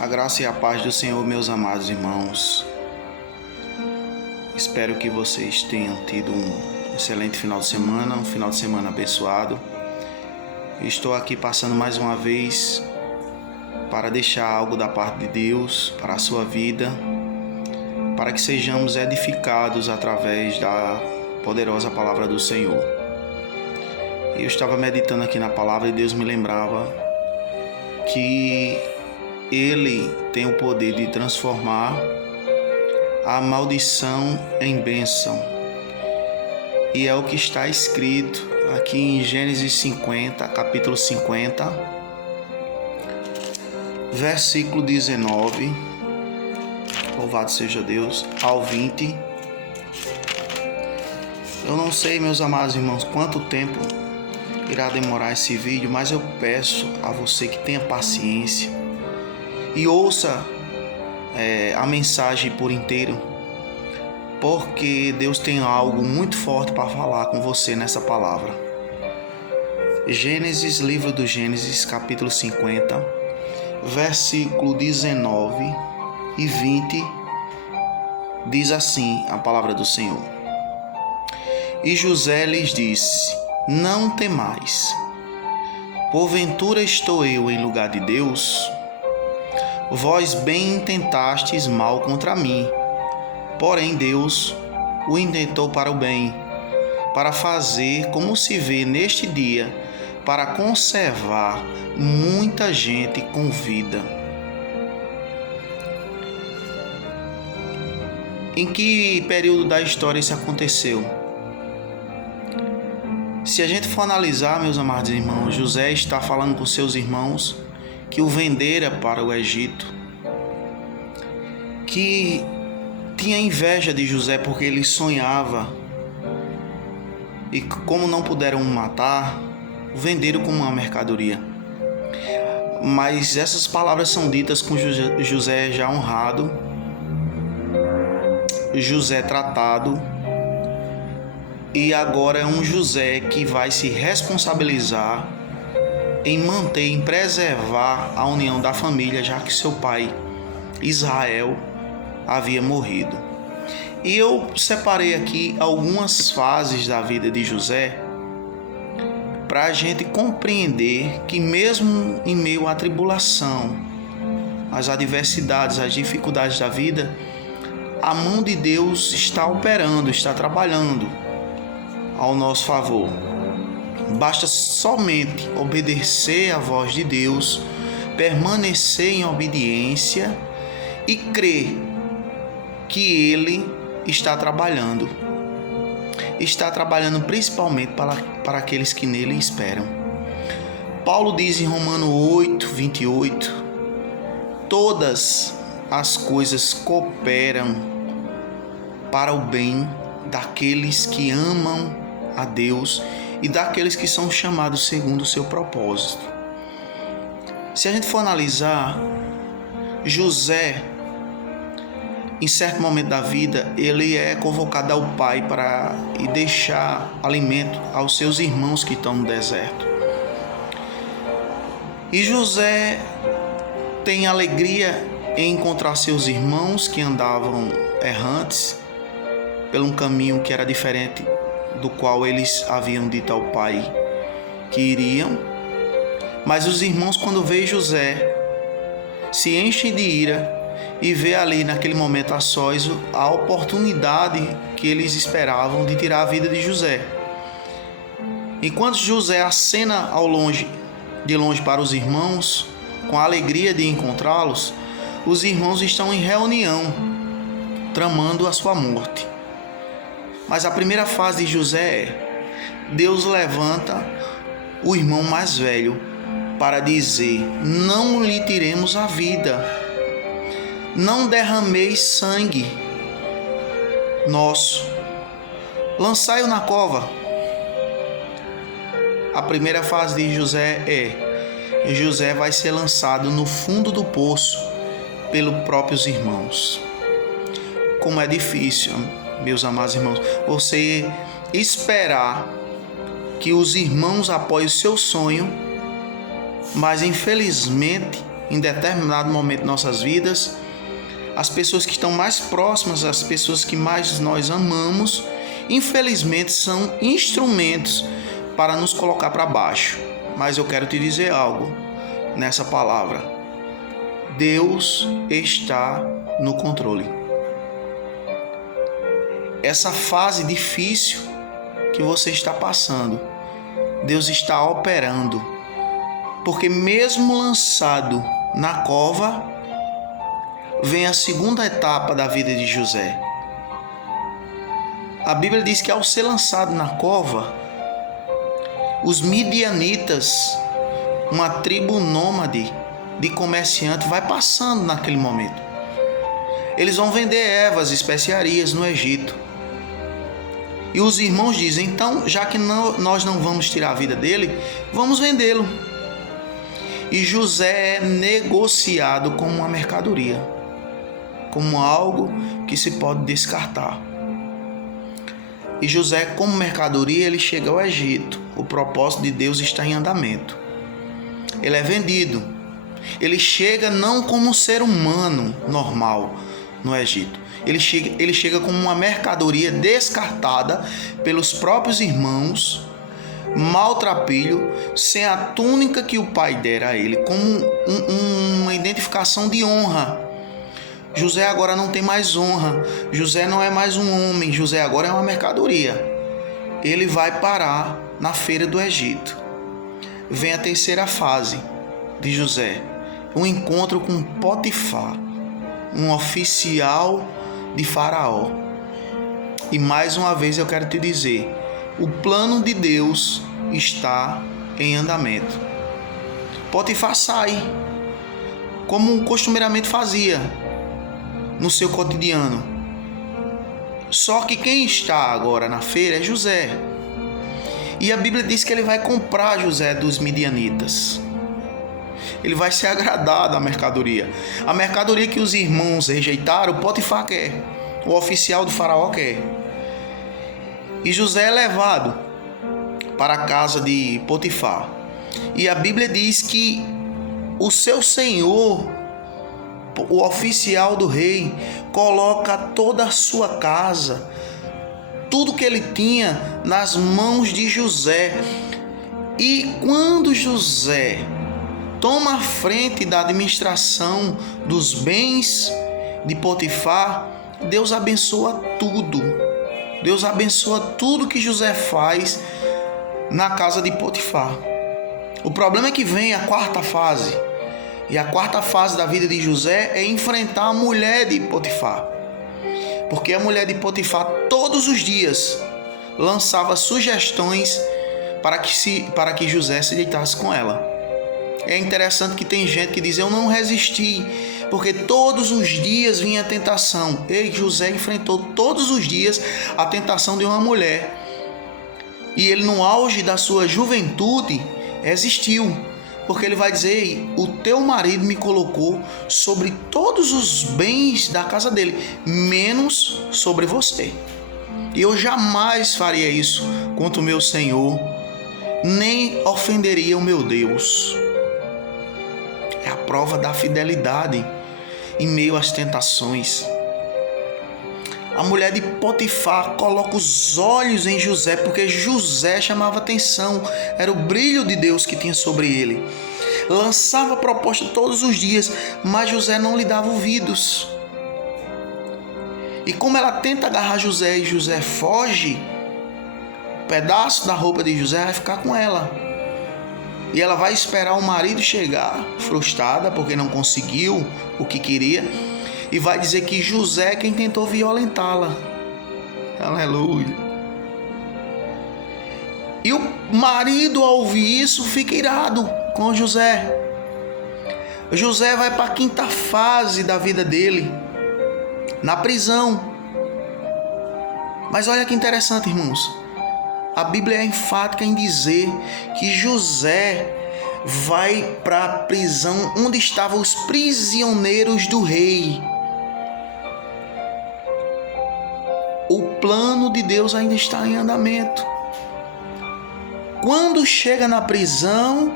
A graça e a paz do Senhor, meus amados irmãos. Espero que vocês tenham tido um excelente final de semana, um final de semana abençoado. Estou aqui passando mais uma vez para deixar algo da parte de Deus para a sua vida, para que sejamos edificados através da poderosa palavra do Senhor. Eu estava meditando aqui na palavra e Deus me lembrava que Ele tem o poder de transformar a maldição em bênção. E é o que está escrito aqui em Gênesis 50, capítulo 50, versículo 19, louvado seja Deus, ao 20. Eu não sei, meus amados irmãos, quanto tempo irá demorar esse vídeo, mas eu peço a você que tenha paciência e ouça a mensagem por inteiro, porque Deus tem algo muito forte para falar com você nessa palavra. Gênesis, livro do Gênesis, capítulo 50, versículo 19 e 20, diz assim a palavra do Senhor. E José lhes disse: não temais, porventura estou eu em lugar de Deus? Vós bem intentastes mal contra mim, porém Deus o intentou para o bem, para fazer como se vê neste dia, para conservar muita gente com vida. Em que período da história isso aconteceu? Se a gente for analisar, meus amados irmãos, José está falando com seus irmãos que o vendera para o Egito, que tinha inveja de José porque ele sonhava e como não puderam o matar, o venderam como uma mercadoria. Mas essas palavras são ditas com José já honrado, José tratado, e agora é um José que vai se responsabilizar em manter, em preservar a união da família, já que seu pai Israel havia morrido. E eu separei aqui algumas fases da vida de José para a gente compreender que mesmo em meio à tribulação, às adversidades, às dificuldades da vida, a mão de Deus está operando, está trabalhando ao nosso favor. Basta somente obedecer à voz de Deus, permanecer em obediência e crer que Ele está trabalhando. Está trabalhando principalmente para aqueles que nele esperam. Paulo diz em Romanos 8, 28, todas as coisas cooperam para o bem daqueles que amam a Deus e daqueles que são chamados segundo o seu propósito. Se a gente for analisar, José, em certo momento da vida, ele é convocado ao pai para ir deixar alimento aos seus irmãos que estão no deserto. E José tem alegria em encontrar seus irmãos que andavam errantes por um caminho que era diferente do qual eles haviam dito ao pai que iriam. Mas os irmãos, quando veem José, se enchem de ira e vê ali naquele momento a sós a oportunidade que eles esperavam de tirar a vida de José. Enquanto José acena de longe para os irmãos, com a alegria de encontrá-los, os irmãos estão em reunião, tramando a sua morte. Mas a primeira fase de José é: Deus levanta o irmão mais velho para dizer: não lhe tiremos a vida, não derrameis sangue nosso, lançai-o na cova. A primeira fase de José é: José vai ser lançado no fundo do poço pelos próprios irmãos. Como é difícil, meus amados irmãos, você esperar que os irmãos apoiem o seu sonho, mas infelizmente em determinado momento de nossas vidas, as pessoas que estão mais próximas, as pessoas que mais nós amamos, infelizmente são instrumentos para nos colocar para baixo. Mas eu quero te dizer algo nessa palavra: Deus está no controle. Essa fase difícil que você está passando, Deus está operando, porque mesmo lançado na cova, vem a segunda etapa da vida de José. A Bíblia diz que ao ser lançado na cova, os midianitas, uma tribo nômade de comerciantes, vai passando naquele momento. Eles vão vender ervas, especiarias no Egito. E os irmãos dizem: então, já que nós não vamos tirar a vida dele, vamos vendê-lo. E José é negociado como uma mercadoria, como algo que se pode descartar. E José, como mercadoria, ele chega ao Egito. O propósito de Deus está em andamento. Ele é vendido. Ele chega não como um ser humano normal no Egito. Ele chega como uma mercadoria descartada pelos próprios irmãos, maltrapilho, sem a túnica que o pai dera a ele, como uma identificação de honra. José agora não tem mais honra. José não é mais um homem. José agora é uma mercadoria. Ele vai parar na feira do Egito. Vem a terceira fase de José: um encontro com Potifar, um oficial de Faraó. E mais uma vez eu quero te dizer: o plano de Deus está em andamento. Potifar sai, como costumeiramente fazia no seu cotidiano. Só que quem está agora na feira é José. E a Bíblia diz que ele vai comprar José dos midianitas. Ele vai se agradar da mercadoria. A mercadoria que os irmãos rejeitaram, Potifar quer. O oficial do faraó quer. E José é levado para a casa de Potifar. E a Bíblia diz que o seu senhor, o oficial do rei, coloca toda a sua casa, tudo que ele tinha, nas mãos de José. E quando José toma a frente da administração dos bens de Potifar, Deus abençoa tudo. Deus abençoa tudo que José faz na casa de Potifar. O problema é que vem a quarta fase. E a quarta fase da vida de José é enfrentar a mulher de Potifar. Porque a mulher de Potifar todos os dias lançava sugestões para que José se deitasse com ela. É interessante que tem gente que diz: eu não resisti, porque todos os dias vinha a tentação. E José enfrentou todos os dias a tentação de uma mulher. E ele, no auge da sua juventude, resistiu. Porque ele vai dizer: o teu marido me colocou sobre todos os bens da casa dele, menos sobre você. E eu jamais faria isso contra o meu Senhor, nem ofenderia o meu Deus. É a prova da fidelidade em meio às tentações. A mulher de Potifar coloca os olhos em José, porque José chamava atenção. Era o brilho de Deus que tinha sobre ele. Lançava proposta todos os dias, mas José não lhe dava ouvidos. E como ela tenta agarrar José e José foge, um pedaço da roupa de José vai ficar com ela. E ela vai esperar o marido chegar, frustrada porque não conseguiu o que queria, e vai dizer que José é quem tentou violentá-la. Aleluia. E o marido, ao ouvir isso, fica irado com José. José vai para a quinta fase da vida dele, na prisão. Mas olha que interessante, irmãos. A Bíblia é enfática em dizer que José vai para a prisão onde estavam os prisioneiros do rei. O plano de Deus ainda está em andamento. Quando chega na prisão,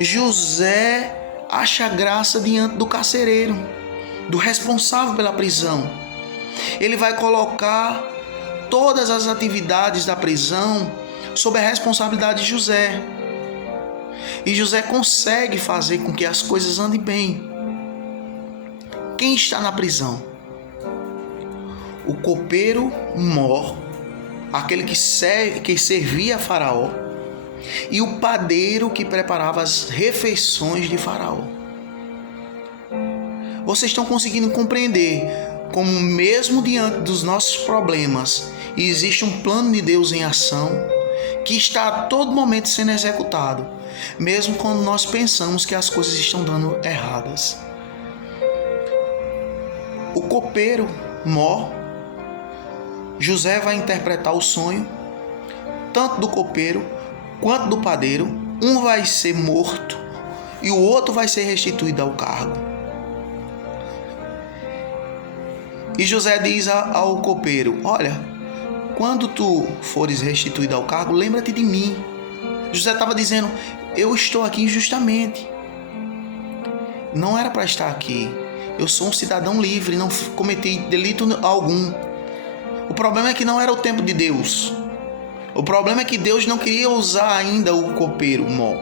José acha graça diante do carcereiro, do responsável pela prisão. Ele vai colocar todas as atividades da prisão sob a responsabilidade de José. E José consegue fazer com que as coisas andem bem. Quem está na prisão? O copeiro Mor, aquele que servia a Faraó, e o padeiro que preparava as refeições de Faraó. Vocês estão conseguindo compreender como, mesmo diante dos nossos problemas, existe um plano de Deus em ação que está a todo momento sendo executado, mesmo quando nós pensamos que as coisas estão dando erradas. O copeiro Mor, José vai interpretar o sonho, tanto do copeiro quanto do padeiro. Um vai ser morto e o outro vai ser restituído ao cargo. E José diz ao copeiro: olha, quando tu fores restituído ao cargo, lembra-te de mim. José estava dizendo: eu estou aqui injustamente. Não era para estar aqui. Eu sou um cidadão livre, não cometi delito algum. O problema é que não era o tempo de Deus. O problema é que Deus não queria usar ainda o copeiro Mor.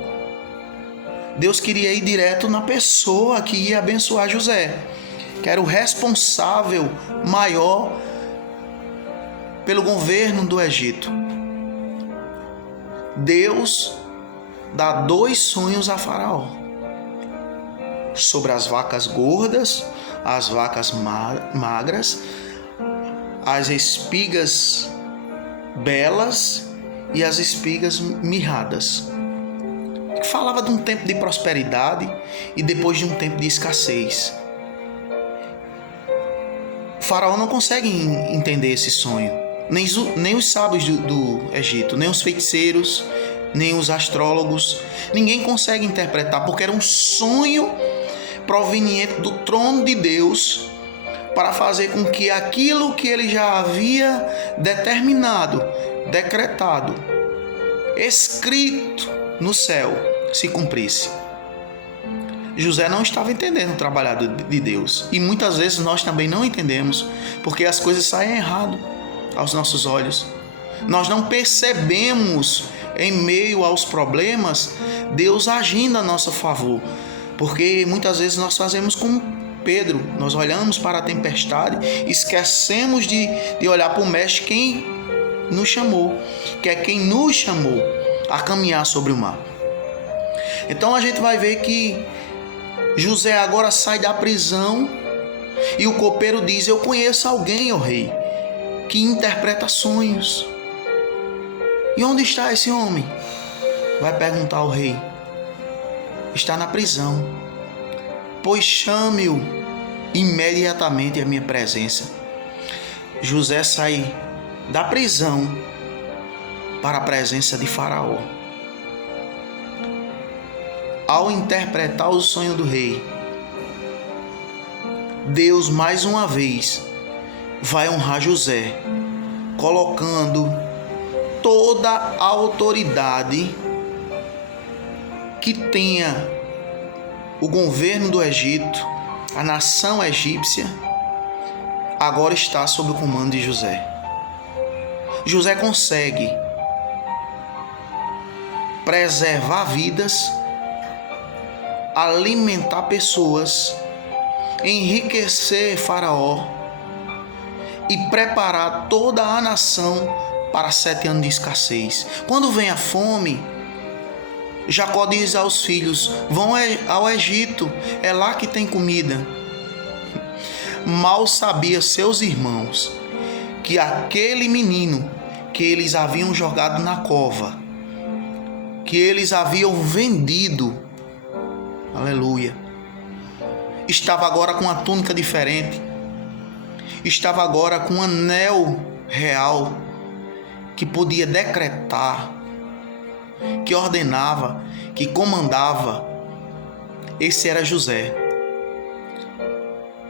Deus queria ir direto na pessoa que ia abençoar José, que era o responsável maior pelo governo do Egito. Deus dá 2 sonhos a Faraó: sobre as vacas gordas, as vacas magras, as espigas belas e as espigas mirradas. Falava de um tempo de prosperidade e depois de um tempo de escassez. O Faraó não consegue entender esse sonho, nem os sábios do Egito, nem os feiticeiros, nem os astrólogos. Ninguém consegue interpretar, porque era um sonho proveniente do trono de Deus para fazer com que aquilo que ele já havia determinado, decretado, escrito no céu, se cumprisse. José não estava entendendo o trabalho de Deus. E muitas vezes nós também não entendemos, porque as coisas saem errado aos nossos olhos. Nós não percebemos, em meio aos problemas, Deus agindo a nosso favor. Porque muitas vezes nós fazemos como Pedro, nós olhamos para a tempestade, esquecemos de olhar para o mestre, quem nos chamou, que é quem nos chamou a caminhar sobre o mar. Então a gente vai ver que José agora sai da prisão e o copeiro diz: eu conheço alguém, ó rei, que interpreta sonhos. E onde está esse homem? Vai perguntar ao rei. Está na prisão. Pois chame-o imediatamente à minha presença. José sai da prisão para a presença de Faraó. Ao interpretar o sonho do rei, Deus mais uma vez vai honrar José, colocando toda a autoridade que tenha o governo do Egito, a nação egípcia, agora está sob o comando de José. José consegue preservar vidas, alimentar pessoas, enriquecer Faraó e preparar toda a nação para 7 anos de escassez. Quando vem a fome, Jacó diz aos filhos: vão ao Egito, é lá que tem comida. Mal sabia seus irmãos que aquele menino que eles haviam jogado na cova, que eles haviam vendido, aleluia, estava agora com uma túnica diferente, estava agora com um anel real que podia decretar, que ordenava, que comandava. Esse era José.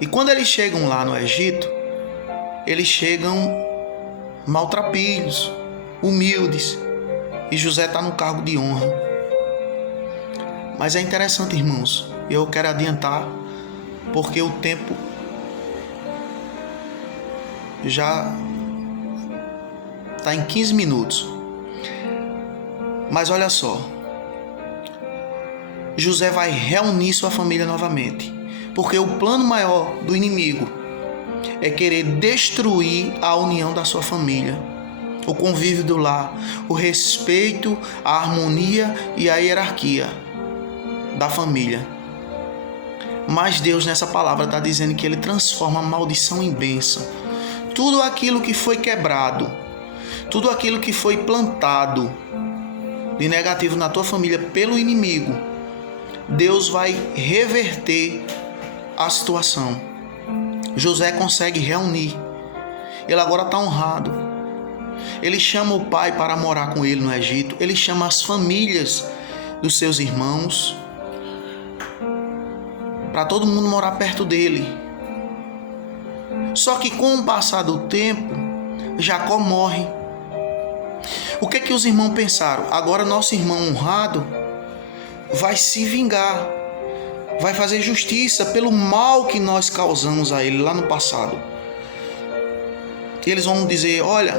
E quando eles chegam lá no Egito, eles chegam maltrapilhos, humildes, e José está no cargo de honra. Mas é interessante, irmãos, Eu quero adiantar, porque o tempo já está em 15 minutos. Mas olha só, José vai reunir sua família novamente, porque o plano maior do inimigo é querer destruir a união da sua família, o convívio do lar, o respeito, a harmonia e a hierarquia da família. Mas Deus nessa palavra está dizendo que Ele transforma a maldição em bênção. Tudo aquilo que foi quebrado, tudo aquilo que foi plantado de negativo na tua família pelo inimigo, Deus vai reverter a situação. José consegue reunir. Ele agora está honrado. Ele chama o pai para morar com ele no Egito. Ele chama as famílias dos seus irmãos para todo mundo morar perto dele. Só que com o passar do tempo, Jacó morre. O que os irmãos pensaram? Agora nosso irmão honrado vai se vingar, vai fazer justiça pelo mal que nós causamos a ele lá no passado. E eles vão dizer: olha,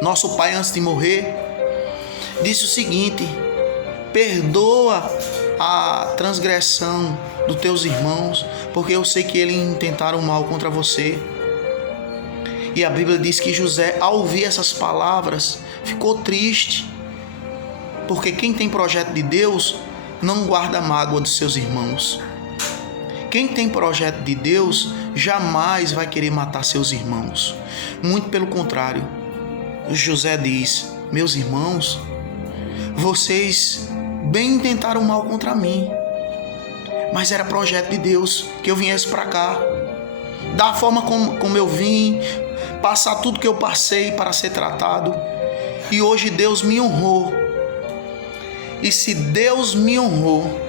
nosso pai antes de morrer disse o seguinte: perdoa a transgressão dos teus irmãos, porque eu sei que eles intentaram mal contra você. E a Bíblia diz que José, ao ouvir essas palavras, ficou triste, porque quem tem projeto de Deus não guarda mágoa dos seus irmãos. Quem tem projeto de Deus jamais vai querer matar seus irmãos. Muito pelo contrário. José diz: meus irmãos, vocês bem tentaram mal contra mim, mas era projeto de Deus que eu viesse para cá, da forma como eu vim, passar tudo que eu passei para ser tratado. E hoje Deus me honrou. E se Deus me honrou,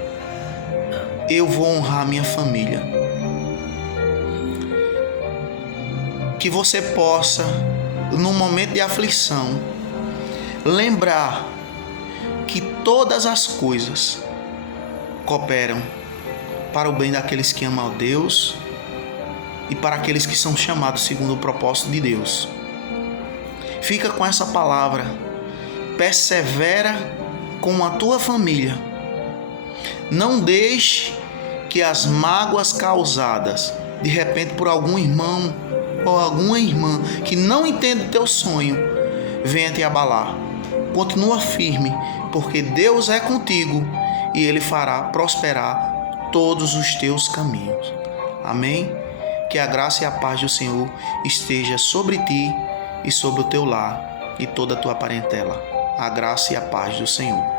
eu vou honrar minha família. Que você possa, no momento de aflição, lembrar que todas as coisas cooperam para o bem daqueles que amam a Deus e para aqueles que são chamados segundo o propósito de Deus. Fica com essa palavra. Persevera com a tua família. Não deixe que as mágoas causadas de repente por algum irmão ou alguma irmã que não entende o teu sonho venha te abalar. Continua firme, porque Deus é contigo e Ele fará prosperar todos os teus caminhos. Amém? Que a graça e a paz do Senhor esteja sobre ti e sobre o teu lar e toda a tua parentela. A graça e a paz do Senhor.